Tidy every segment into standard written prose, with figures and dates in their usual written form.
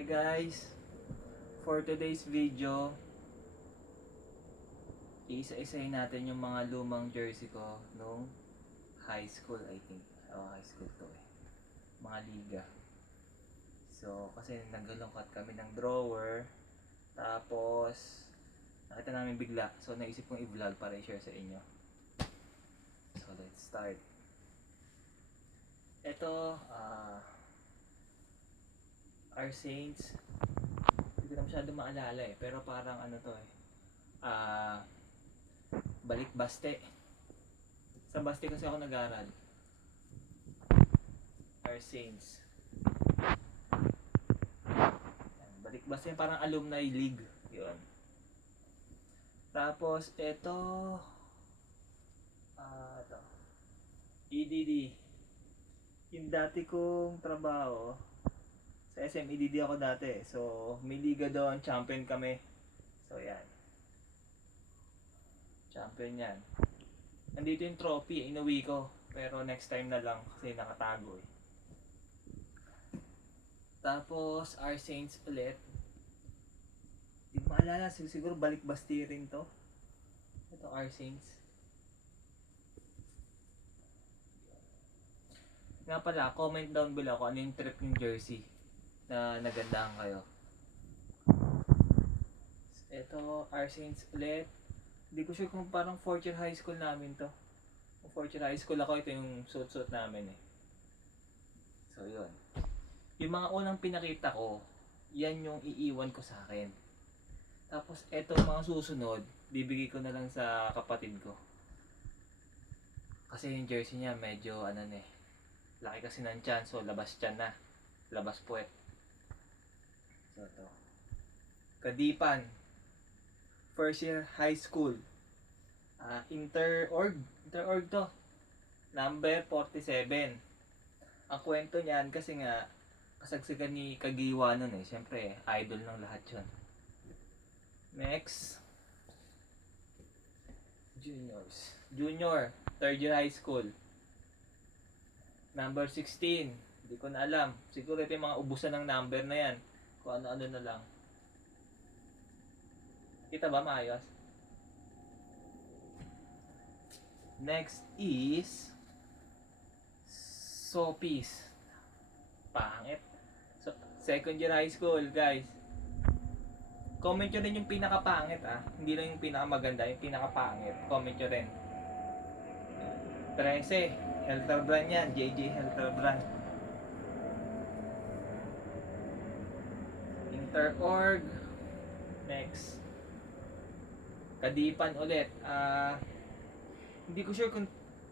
Hi guys, for today's video, iisa-isahin natin yung mga lumang jersey ko nung high school, I think. High school to eh. Mga liga. So, kasi naglalungkat kami ng drawer. Tapos, nakita namin bigla. So, naisip kong i-vlog para i-share sa inyo. So, let's start. Ito, Our Saints. Hindi ko na masyado maalala eh. Pero parang ano to eh. Balik Baste. Sa Baste kasi ako nag-aral. Our Saints. Balik Baste parang alumni league. Yun. Tapos ito ito. EDD. Yung dati kong trabaho sa SM EDD ako dati. So may liga doon, champion kami. So yan. Champion yan. Nandito yung trophy, inuwi ko. Pero next time na lang kasi nakatago eh. Tapos Our Saints ulit. Hindi ko maalala, siguro Balik Basti rin to. Ito Our Saints. Nga pala, comment down below kung ano yung trip yung jersey na nagandahan kayo. Ito Our Saints ulit. Hindi ko sure kung parang 4th year high school namin to. Kung 4th year high school ako, ito yung suit-suit namin eh. So yun. Yung mga unang pinakita ko, yan yung iiwan ko sa akin. Tapos eto mga susunod, bibigay ko na lang sa kapatid ko. Kasi yung jersey niya medyo ano na eh. Laki kasi ng tiyan, so labas tiyan na. Labas puwet. So ito. Kadipan. First year high school. Inter-org to. Number 47. Ang kwento niyan kasi nga kasagsagan ni Kagiwa nun eh. Siyempre, idol ng lahat yun. Next. Juniors. Junior. Third year high school. Number 16. Hindi ko na alam. Siguro ito yung mga ubusan ng number na yan. Kung ano-ano na lang. Kita ba maayos? Next is Sopis. Pangit. So, second year high school, guys. Comment nyo rin yung pinakapangit Hindi lang yung pinakamaganda, yung pinakapangit. Comment nyo rin. 13. Helterbrand yan. JJ Helterbrand. Inter-org. Next. Kadipan ulit. Hindi ko sure kung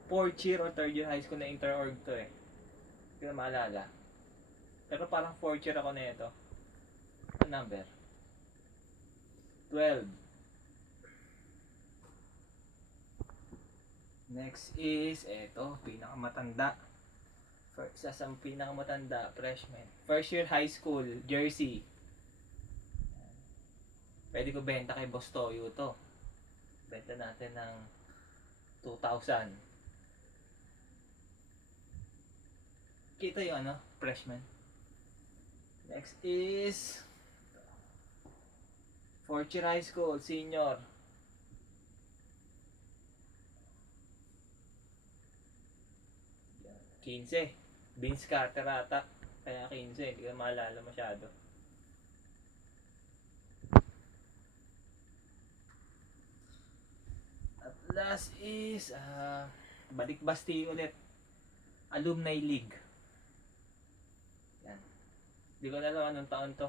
4th year or 3rd year high school na inter-org to eh. Hindi ko na maalala. Pero parang 4th year ako na ito. Ano number? 12. Next is, eto, pinakamatanda. Isa sa pinakamatanda, freshman. First year high school, jersey. Pwede ko benta kay Boss Toyo to. Benta natin ng 2,000. Kita yung ano, freshman. Next is 4th year high school, senior. Quince. Vince Carter ata. Kaya 15, hindi ko maalala masyado. At last is Balik Basti ulit. Alumni League. Yan. Hindi ko na alam anong taon to.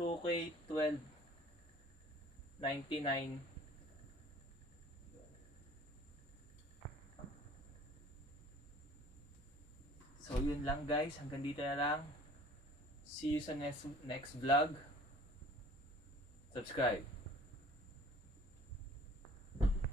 2K12 99. So yun lang guys, hanggang dito na lang. See you sa next vlog. Subscribe.